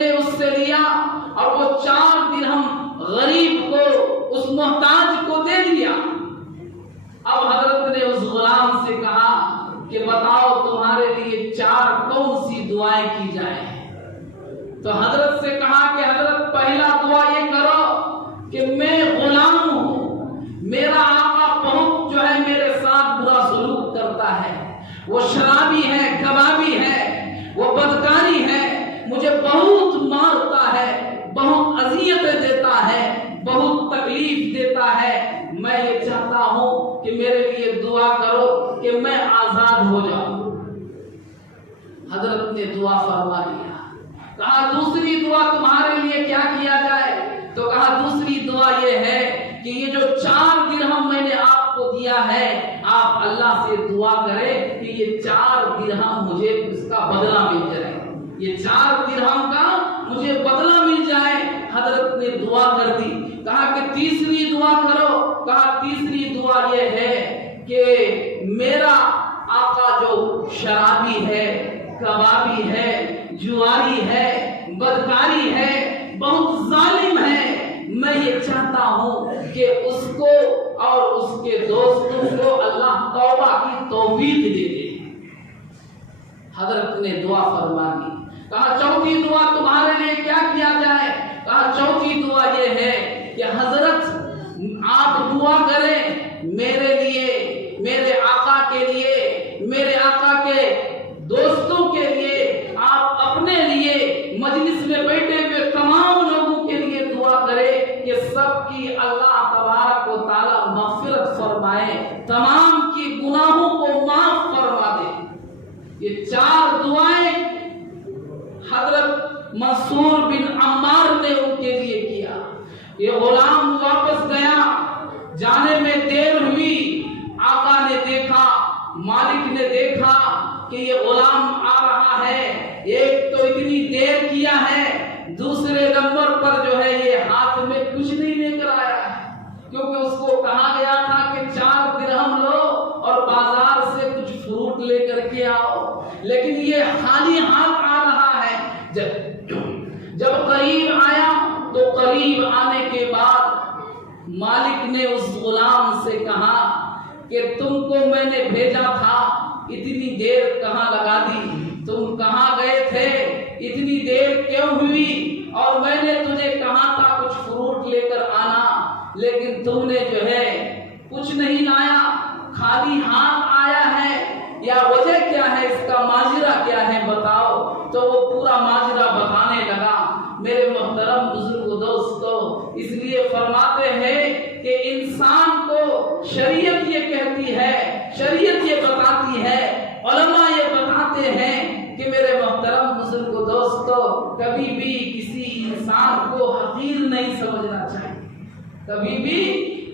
اس سے لیا اور وہ 4 درہم غریب کو، اس محتاج کو دے دیا۔ اب حضرت نے اس غلام سے کہا کہ بتاؤ تمہارے لیے 4 کون سی دعائیں کی جائیں؟ تو حضرت سے کہا کہ حضرت پہلا دعا یہ کرو کہ میں غلام ہوں، میرا آقا بہت جو ہے میرے ساتھ برا سلوک کرتا ہے، وہ شرابی ہے، کبابی ہے، وہ بدکاری ہے، مجھے بہت مارتا ہے، بہت اذیتیں دیتا ہے، بہت تکلیف دیتا ہے، میں یہ چاہتا ہوں کہ میرے لیے دعا کرو کہ میں آزاد ہو جاؤں۔ حضرت نے دعا فرما دیا۔ کہا دوسری دعا تمہارے لیے کیا کیا جائے؟ تو کہا دوسری دعا یہ ہے کہ یہ جو 4 درہم میں نے آپ کو دیا ہے، آپ اللہ سے دعا کریں کہ یہ 4 درہم مجھے اس کا بدلہ مل جائے، یہ 4 درہم کا مجھے بدلہ مل جائے۔ حضرت نے دعا کر دی۔ کہا کہ تیسری دعا کرو۔ کہا تیسری دعا یہ ہے کہ میرا آقا جو شرابی ہے، کبابی ہے، جواری ہے، بدکاری ہے، بہت ظالم ہے، میں یہ چاہتا ہوں کہ اس کو اور اس کے دوستوں کو اللہ توبہ کی توفیق دے دے۔ حضرت نے دعا فرما دی۔ کہا چوتھی دعا تمہارے لیے کیا کیا جائے؟ کہا چوتھی دعا یہ ہے کہ حضرت آپ دعا کریں میرے لیے، میرے آقا کے لیے، میرے آقا کے دوستوں کے لیے، آپ اپنے لیے، مجلس میں بیٹھے ہوئے تمام لوگوں کے لیے دعا کریں کہ سب کی اللہ تبارک و تعالی مغفرت فرمائے، تمام کی گناہوں کو معاف فرما دے۔ یہ 4 دعائیں حضرت منصور بن عمار نے ان کے لیے کیا۔ یہ غلام واپس گیا، جانے میں دیر ہوئی، آقا نے دیکھا، مالک نے دیکھا کہ یہ غلام آ رہا ہے، ایک تو اتنی دیر کیا ہے، دوسرے نمبر پر جو ہے یہ ہاتھ میں کچھ نہیں لے کر آیا ہے، کیونکہ اس کو کہا گیا تھا کہ 4 درہم لو اور بازار سے کچھ فروٹ لے کر کے آؤ، لیکن یہ خالی ہاتھ آ رہا ہے۔ جب قریب آیا تو قریب آنے کے بعد مالک نے اس غلام سے کہا کہ تم کو میں نے بھیجا تھا، اتنی دیر کہاں لگا دی؟ تم کہاں گئے تھے؟ اتنی دیر کیوں ہوئی؟ اور میں نے تجھے کہا تھا کچھ فروٹ لے کر آنا، لیکن تم نے جو ہے کچھ نہیں لایا، خالی ہاتھ آیا ہے، یا وجہ کیا ہے؟ اس کا ماجرا کیا ہے بتاؤ۔ تو وہ پورا ماجرا بتانے لگا۔ میرے محترم بزرگ دوستو، اس لیے فرماتے ہیں کہ انسان کو شریعت یہ کہتی ہے، شریعت یہ بتاتی ہے، علماء یہ بتاتے ہیں کہ میرے محترم بزرگ دوستو کبھی بھی کسی انسان کو حقیر نہیں سمجھنا چاہیے، کبھی بھی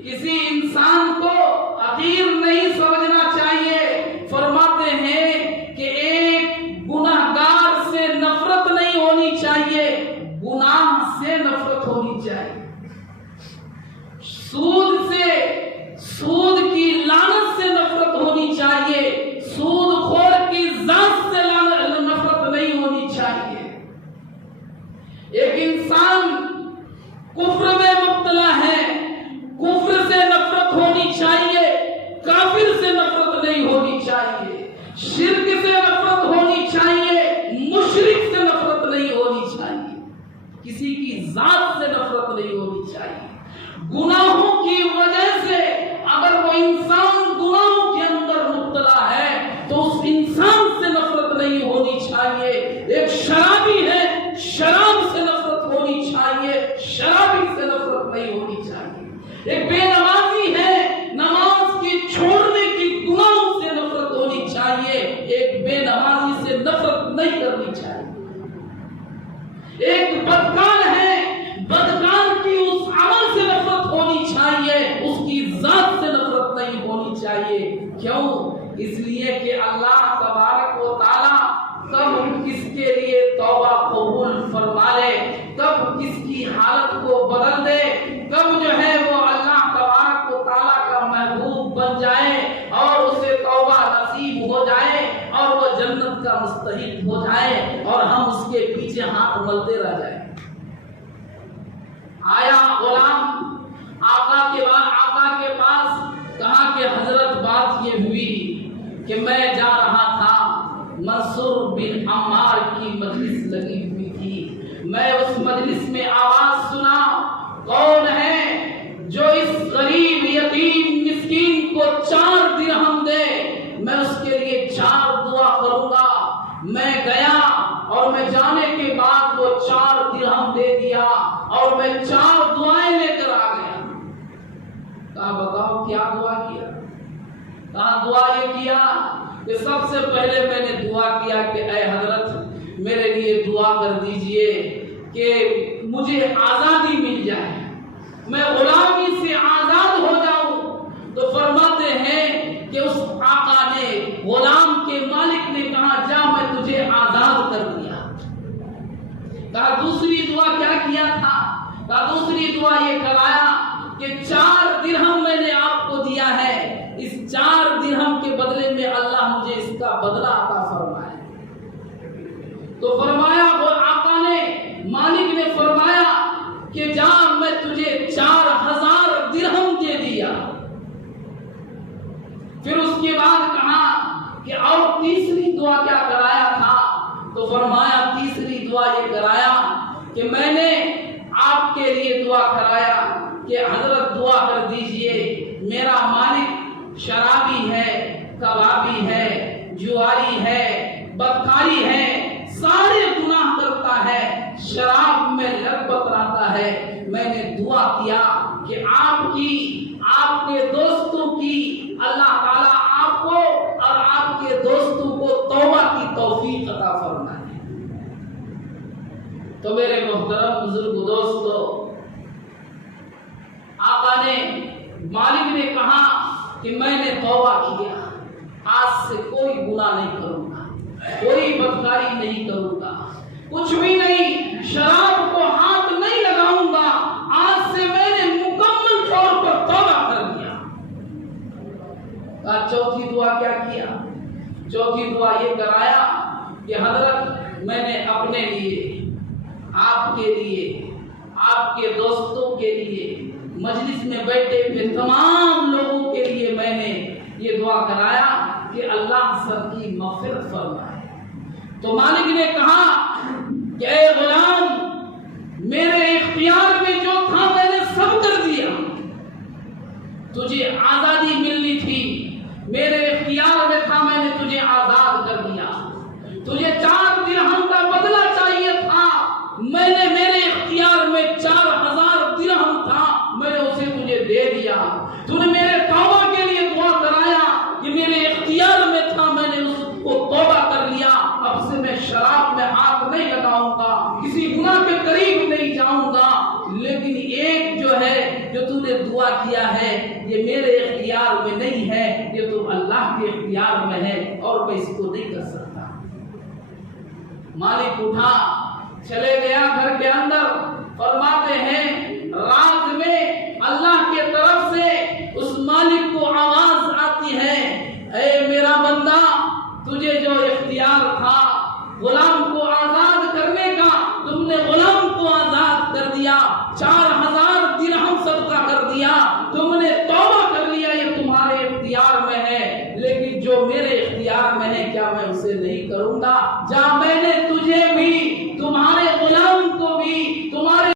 کسی انسان کو حقیر نہیں سمجھنا چاہیے۔ فرماتے ہیں کہ ایک گناہگار سے نفرت نہیں ہونی چاہیے، گناہ سے نفرت ہونی چاہیے، سود سے، سود کی لعنت سے نفرت ہونی چاہیے، سود خور کی ذات سے نفرت نہیں ہونی چاہیے۔ ایک انسان کفر میں مبتلا ہے، کفر سے نفرت ہونی چاہیے، کافر سے نفرت نہیں ہونی چاہیے، شرک سے نفرت ہونی چاہیے، مشرک سے نفرت نہیں ہونی چاہیے، کسی کی ذات سے نفرت نہیں ہونی چاہیے۔ گناہوں کی وجہ سے اگر وہ انسان گناہوں کے اندر مبتلا ہے تو اس انسان سے نفرت نہیں ہونی چاہیے۔ ایک شرابی ہے، شراب سے نفرت ہونی چاہیے، شرابی سے نفرت نہیں ہونی چاہیے۔ ایک بے نمازی ہے، نماز کی چھوڑنے کی گناہوں سے نفرت ہونی چاہیے، ایک بے نمازی سے نفرت نہیں کرنی چاہیے۔ ایک بدکار ہے، بدکار کی اس عمل سے نفرت ہونی چاہیے، اس کی ذات سے نفرت نہیں ہونی چاہیے۔ کیوں؟ اس لیے کہ اللہ تبارک و تعالی کب کس کے لیے توبہ قبول فرما لے، کب کس کی حالت کو بدل دے، کب جو ہے وہ اللہ تبارک و تعالی کا محبوب بن جائے اور اسے توبہ نصیب ہو جائے اور وہ جنت کا مستحق ہو جائے اور ہم اس کے پیچھے ہاتھ ملتے رہ جائیں۔ جائے. آیا غلام آقا کے پاس, کہا کہ حضرت بات یہ ہوئی کہ میں جا رہا تھا, منصور بن عمار کی مجلس لگی ہوئی تھی, میں اس مجلس میں آواز سنا, کون ہے جو اس غریب یتیم مسکین کو 4 درہم دے, میں اس کے لیے 4 دعا کروں گا. میں گیا اور میں جانے کے بعد وہ 4 درہم دے دیا اور میں 4 دعائیں لے کر آ گیا. کہا بتاؤ کیا دعا کیا؟ کہا دعا یہ کیا کہ سب سے پہلے میں نے دعا کیا کہ اے حضرت میرے لیے دعا کر دیجئے کہ مجھے آزادی مل جائے, میں غلامی سے آزاد ہو جاؤں. تو فرماتے ہیں کہ اس آقا نے, غلام کے مالک نے کہا جا میں تجھے آزاد کر دیا. کہا دوسری دعا کیا کیا تھا؟ کہا دوسری دعا یہ کرایا کہ 4 درہم میں نے آپ کو دیا ہے, اس 4 درہم کے بدلے میں اللہ مجھے اس کا بدلہ عطا فرمائے. تو فرمایا, وہ آقا نے, مالک نے فرمایا کہ جا میں تجھے 4000 درہم دے دیا. پھر اس کے بعد کہا کہ اور تیسری دعا کیا کرایا تھا؟ تو فرمایا تیسری دعا یہ کرایا کہ میں نے آپ کے لیے دعا کرایا کہ حضرت دعا کر دیجئے, میرا مالک شرابی ہے, کبابی ہے, جواری ہے, بدکاری ہے, سارے گناہ کرتا ہے, شراب میں لبت رہتا ہے. میں نے دعا کیا کہ آپ کے دوستوں کی اللہ تعالیٰ آپ کو اور آپ کے دوستوں کو توبہ کی توفیق عطا فرمائے. تو میرے محترم بزرگ دوستو, آقا نے, مالک نے کہا کہ میں نے توبہ کیا, آج سے کوئی گناہ نہیں کروں گا, کوئی بدکاری نہیں کروں گا, کچھ بھی نہیں, شراب کو ہاتھ نہیں لگاؤں گا, آج سے میں نے مکمل طور پر توبہ کر دیا. چوتھی دعا کیا کیا؟ چوتھی دعا یہ کرایا کہ حضرت میں نے اپنے لیے, آپ کے لیے, آپ کے دوستوں کے لیے, مجلس میں بیٹھے ہوئے تمام لوگوں کے لیے میں نے یہ دعا کرایا کہ اللہ سب کی مغفرت فرمائے. تو مالک نے کہا کہ اے غلام, میرے اختیار میں جو تھا میں نے سب کر دیا. تجھے آزادی ملنی تھی, میرے اختیار میں تھا, میں نے تجھے آزاد کر دیا. تجھے 4 درہم کا بدلہ چاہیے تھا, میں نے, میرے اختیار میں 4000 درہم تھا, میں نے اسے تجھے دے دیا. تو نے میرے توبہ کے لیے دعا کرایا کہ میرے اختیار میں تھا, میں نے اس کو توبہ کر لیا. اب سے میں شراب میں ہاتھ نہیں لگاؤں گا, کسی گناہ کے قریب نہیں جاؤں گا. لیکن ایک جو ہے, جو تو نے دعا کیا ہے, یہ میرے اختیار میں نہیں ہے, یہ تو اللہ کے اختیار میں ہے اور میں اس کو نہیں کر سکتا. مالک اٹھا, چلے گیا,